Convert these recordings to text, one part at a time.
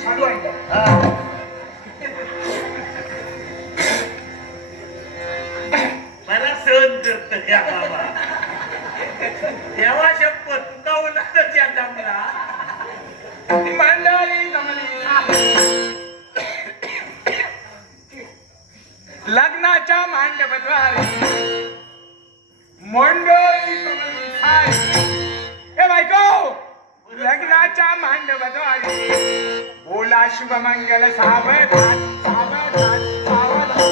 मला सहन करत या बाबा. तेव्हा शुभमंगल सावधान सावधान सावधान.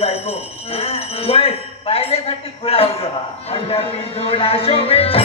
बायको वय. पाहिले साठी खुळा होता पंढरी जोडा शोभेच्या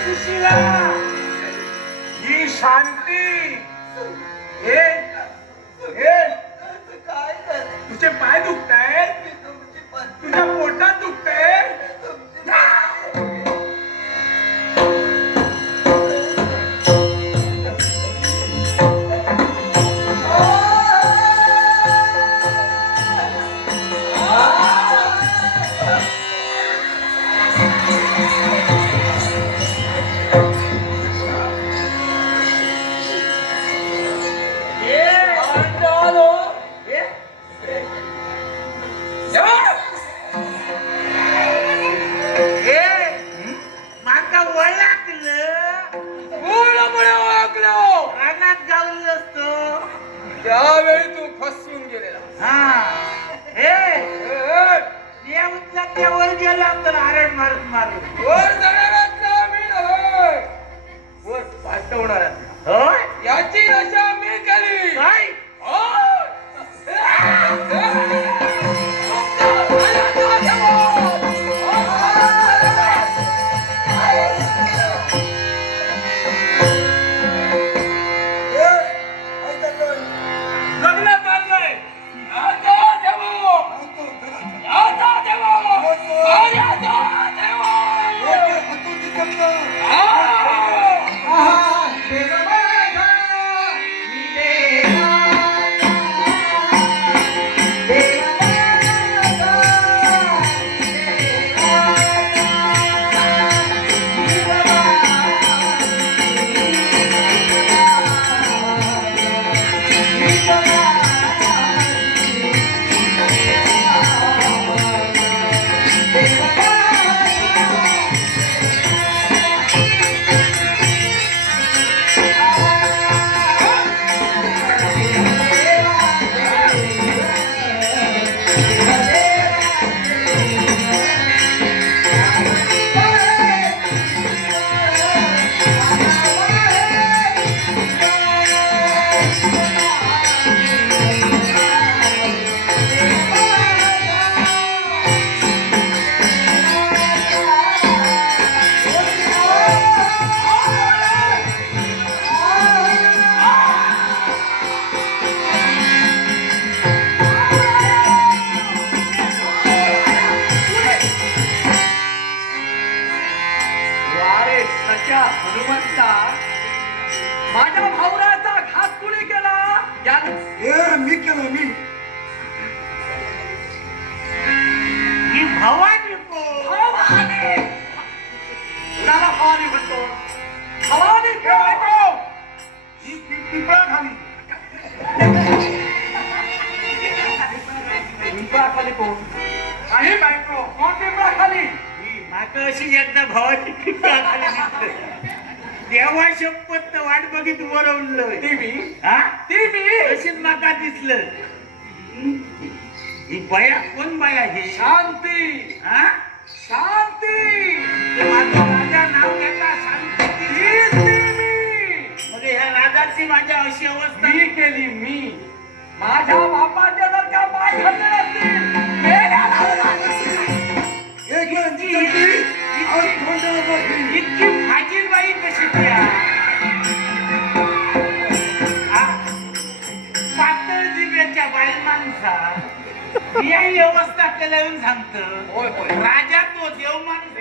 सुशिला ही शांती हे काय तुझे पाय दुखताय 아하! कोण आहे बायको. कोण ही माका अशी एकदा भावाची पिंपळा खाली दिसलं देवा शपथ वाट बघित वरवलं ती मी? हा? ती मी? तशीच माका दिसलं. ही बया कोण बाया ही? शांती. हा? शांती. माझं राजा नाव घेता शांती मग ह्या राजाची माझ्या अशी अवस्था. मी केली मी. ही व्यवस्था केल्यावर सांगतो. राजा तो देव माणूस!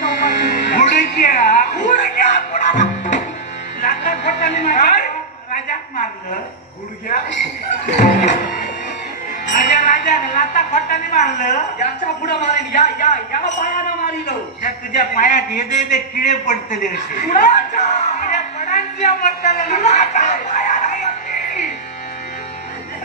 तो गुडघ्या? लाकडा माझ्या राजाक मारलं. गुडघ्या? माझ्या राजाने लाता खोटाने मारलं. याच्यापुढे मारीन या या या पायानं त्या तुझ्या पायात येते येते किडे पडतले असे. पडांच्या मरताला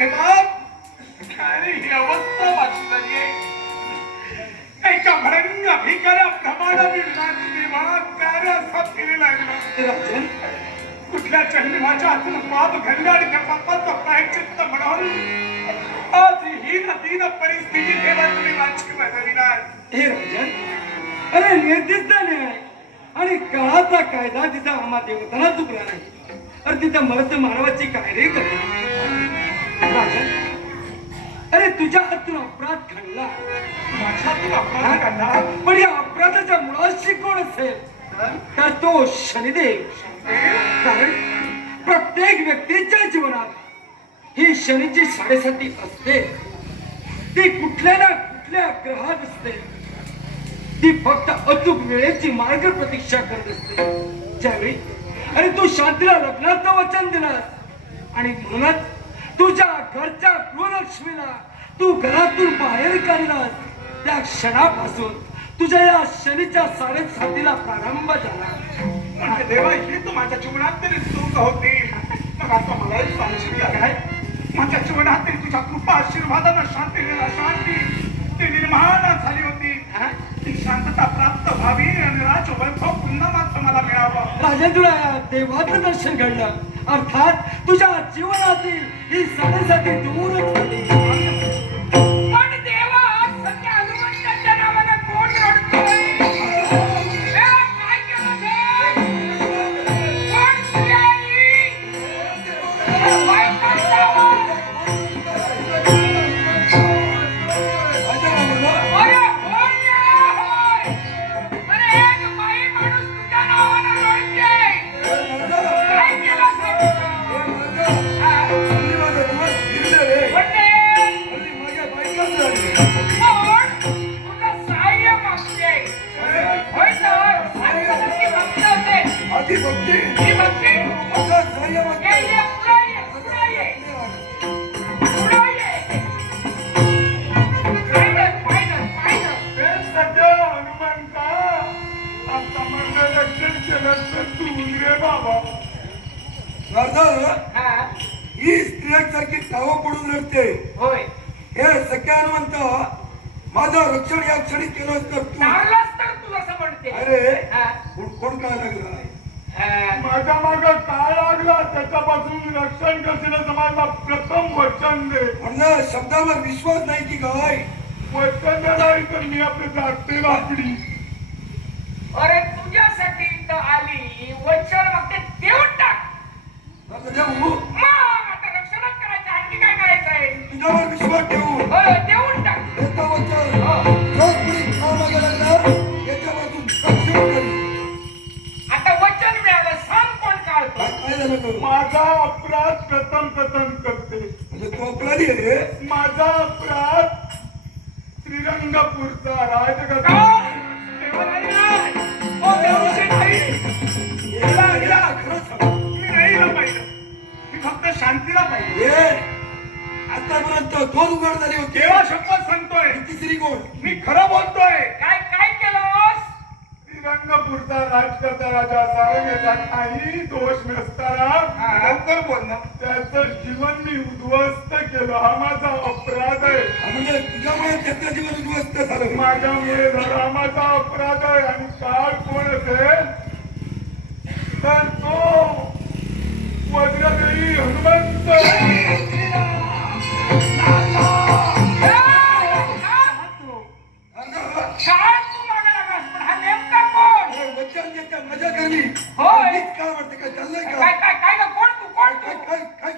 देणार काय ही अवस्था माझी आहे एका भरंग भिकाऱ्याप्रमाणे मी नाचली मला काय रे असा फिरी लागला कुठल्या चंद्रमाच्या हातून पाप घडला आणि त्या पापाचं प्रायचित्त म्हणून आज ही नदीन परिस्थिती देवा तुम्ही माझी बदलणार हे राजन अरे निर्दिष्ट नाही आणि काळाचा कायदा तिचा आम्हा देवताना चुकला नाही अरे तिथं मरत मानवाची कायदे करणार अरे तुझ्या हातून अपराध घडला. माझ्यातून अपराध घडला. पण या अपराधाच्या मुळाशी कोण असेल? तर तो शनिदेव. कारण प्रत्येक व्यक्तीच्या जीवनात ही शनीची साडेसाती असते. ती कुठल्या ना कुठल्या ग्रहात असते. ती फक्त अचूक वेळेची मार्ग प्रतीक्षा करत असते. ज्यावेळी अरे तू शांतीला लग्नाचं वचन दिलास. आणि म्हणूनच तुझ्या घरच्या गृहलक्ष्मीला तू घरातून बाहेर काढलास त्या क्षणापासून तुझ्या या शनीच्या साडेसातीला प्रारंभ झाला. म्हणजे देवा हे तू माझ्या जीवनात तरी सुख होती. मग आता मलाही सांगशील काय माझ्या जीवनात तरी तुझ्या कृपा आशीर्वादानं शांती शांती. निर्माण झाली होती? ती शांतता प्राप्त व्हावी आणि राज वैभव पुन्हा मात्र मला मिळावं. राजा तुला देवाचं दर्शन घडलं. अर्थात तुझ्या जीवनातील ही साडेसाती दूरच झाली. माझं रक्षण या क्षणी केलं तर तू. चाललाच तर अरे हा. काय लागला? हा. माझ्या माग काय लागला? त्याच्यापासून रक्षण करशील असं मला प्रथम वचन दे म्हणजे शब्दावर विश्वास नाही की काय? वचन नाही तर मी आपली जाते वाकडी अरे झालं तो माझा अपराध प्रथम कथन करते. म्हणजे तो आपला रे. माझा अपराध श्रीरंगपूरचा राजगड मी फक्त शांतीला पाहिजे हे आतापर्यंत दोन उघड झाली होती. देवा शपथ सांगतोय. तिसरी कोण मी खरं बोलतोय. काय श्रीरंगपूरचा राजकर्ता राजा सारंगेचा काही दोष नसताना नंतर बोलणार त्याचं जीवन मी उद्ध्वस्त केलं. हा माझा अपराध आहे. म्हणजे तुझ्यामुळे त्याचं जीवन उद्ध्वस्त झालं. माझ्यामुळे झाला. माझा अपराध आहे. आणि काळ कोण असेल? तर तो वज्रदेवी हनुमंत. देत्या मजा करवी होय. नीट काय वाटतं काय चाललंय काय का काय काय ग कोण तू कोण काय तू काय काय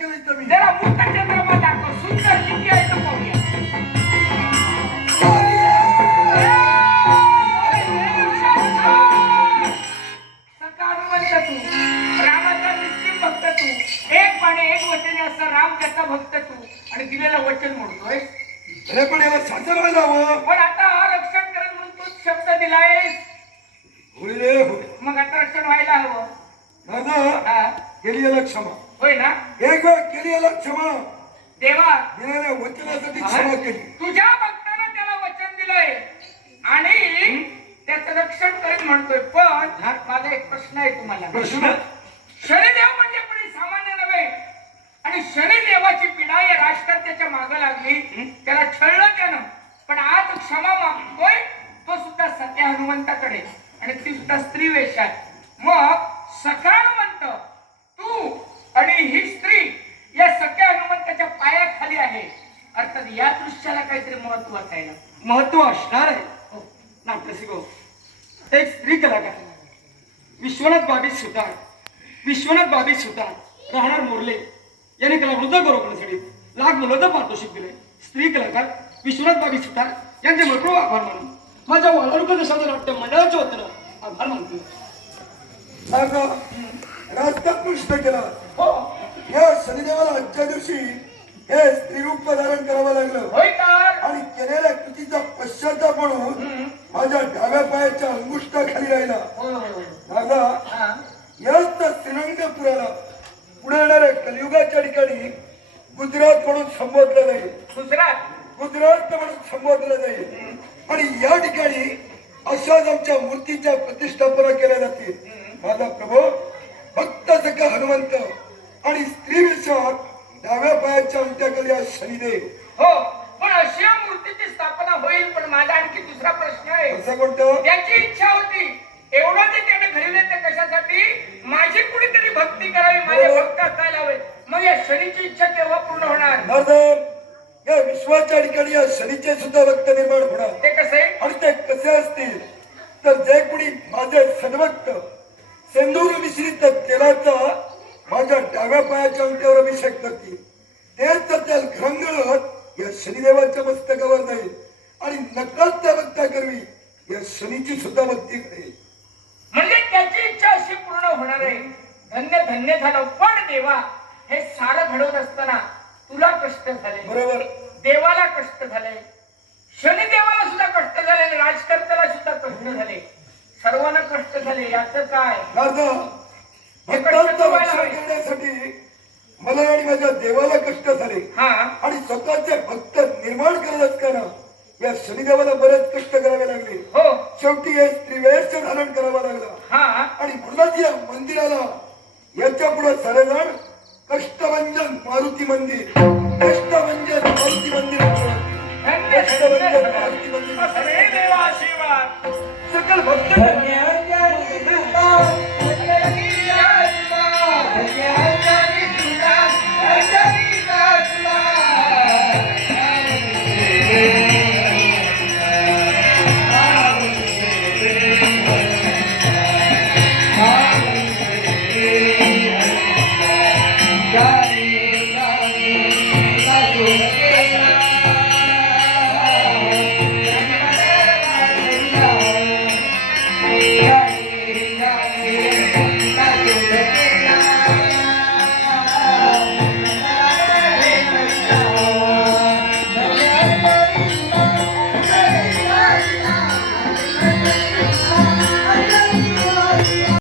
क्षमा देवा दिलेल्या वचनासाठी क्षमा केली. तुझ्या भक्तानं त्याला वचन दिलंय. आणि त्याचं रक्षण करेन म्हणतोय. पण माझा एक प्रश्न आहे तुम्हाला. प्रश्न? शनिदेव म्हणजे कोणी सामान्य नव्हे. आणि शनिदेवाची पिढा या राजकर्त्याच्या मागं लागली. त्याला छळलं त्यानं. पण आज क्षमा मागतोय तो सुद्धा सत्या हनुमंताकडे. आणि ती सुद्धा स्त्री वेशात मग सखा हनुमंत तू आणि ही स्त्री या सख्या हनुमंताच्या पायाखाली आहे. अर्थात या दृश्याला काहीतरी महत्त्व असायला. महत्त्व असणार आहे. हो, एक स्त्री कलाकार. विश्वनाथ बाबी सुतार विश्वनाथ बाबी सुतार राहणार मोरले. यांनी कलावृद्ध गौरवण्यासाठी लाख मुलं पारितोषिक दिले. स्त्री कलाकार विश्वनाथ बाबी सुतार यांचे भरपूर आभार मानून माझ्या वाळवंक देशाचं नाट्य मंडळाच्या वतीनं आभार मानतो. प्रश्न केला. हो. या शनिदेवाला आजच्या दिवशी हे स्त्रीरूप धारण करावं लागलं होय तर आणि केलेल्या कृतीचा पश्चाताप म्हणून माझ्या डाव्या पायाच्या अंगुष्ठाखाली राहिला दादा हा. याच तर श्रीरंगपुराला पुढे येणाऱ्या कलियुगाच्या ठिकाणी गुजरात म्हणून संबोधलं जाईल गुजरात गुजरात म्हणून संबोधलं जाईल आणि या ठिकाणी अशाच आमच्या मूर्तीच्या प्रतिष्ठापना केल्या जातील माझा प्रभू भक्त सखा हनुमंत आणि स्त्री विषयात डाव्या पायाच्या अंत्याखाली आज शनिदेव हो पण अशी या मूर्तीची स्थापना होईल पण माझा आणखी दुसरा प्रश्न आहे. कोणतं त्याची इच्छा होती. एवढं ते त्याने घडवले ते कशासाठी? माझी कुणीतरी भक्ती करावी माझे भक्त असायला हवे. मग या शनीची इच्छा केव्हा पूर्ण होणार? या विश्वाच्या ठिकाणी या शनीचे सुद्धा भक्त निर्माण होणार. ते कसं आणि ते कसे असतील? तर जे कुणी माझे सन्भक्त सेंदूर मिश्रित तेलाचा माझ्या डाव्या पायाच्या अंत्यावर अभिषेक करतील तेच तर त्या घरंगळत या शनिदेवाच्या मस्तकावर जाईल. आणि नकळत त्या भक्ता करवी. या शनीची सुद्धा भक्ती करेल. म्हणजे त्याची इच्छा अशी पूर्ण होणार आहे. धन्य धन्य झालं. पण देवा हे सारं घडवत असताना तुला कष्ट झाले. बरोबर. देवाला कष्ट झाले. शनिदेवाला सुद्धा कष्ट झाले आणि राजकर्त्याला सुद्धा कष्ट झाले. सर्वांना कष्ट झाले. याचं काय? भक्तांचा रक्षण. करण्यासाठी मला आणि माझ्या देवाला कष्ट झाले. हा. आणि स्वतःचे भक्त निर्माण करत असताना या शनिदेवाला बरेच कष्ट करावे लागले. हो. शेवटी हे त्रिवेश धारण करावा लागला. हा. आणि म्हणूनच या मंदिराला याच्यापुढे सर्वजण कष्टभंजन मारुती मंदिर कष्टभंजन मारुती मंदिर कष्टभंजन. मारुती मंदिर. सकल भक्त